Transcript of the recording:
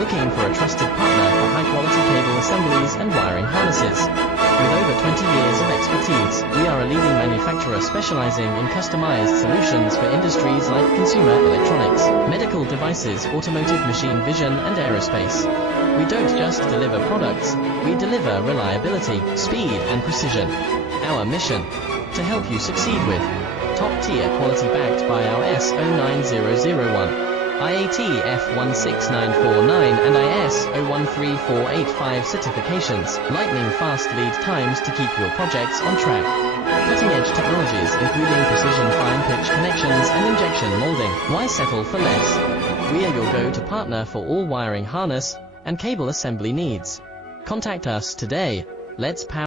Looking for a trusted partner for high-quality cable assemblies and wiring harnesses? With over 20 years of expertise, we are a leading manufacturer specializing in customized solutions for industries like consumer electronics, medical devices, automotive machine vision, and aerospace. We don't just deliver products, we deliver reliability, speed, and precision. Our mission: to help you succeed with top-tier quality backed by our ISO 9001. IATF 16949 and ISO 13485 certifications, lightning-fast lead times to keep your projects on track. Cutting-edge technologies including precision fine-pitch connections and injection molding. Why settle for less? We are your go-to partner for all wiring harness and cable assembly needs. Contact us today. Let's power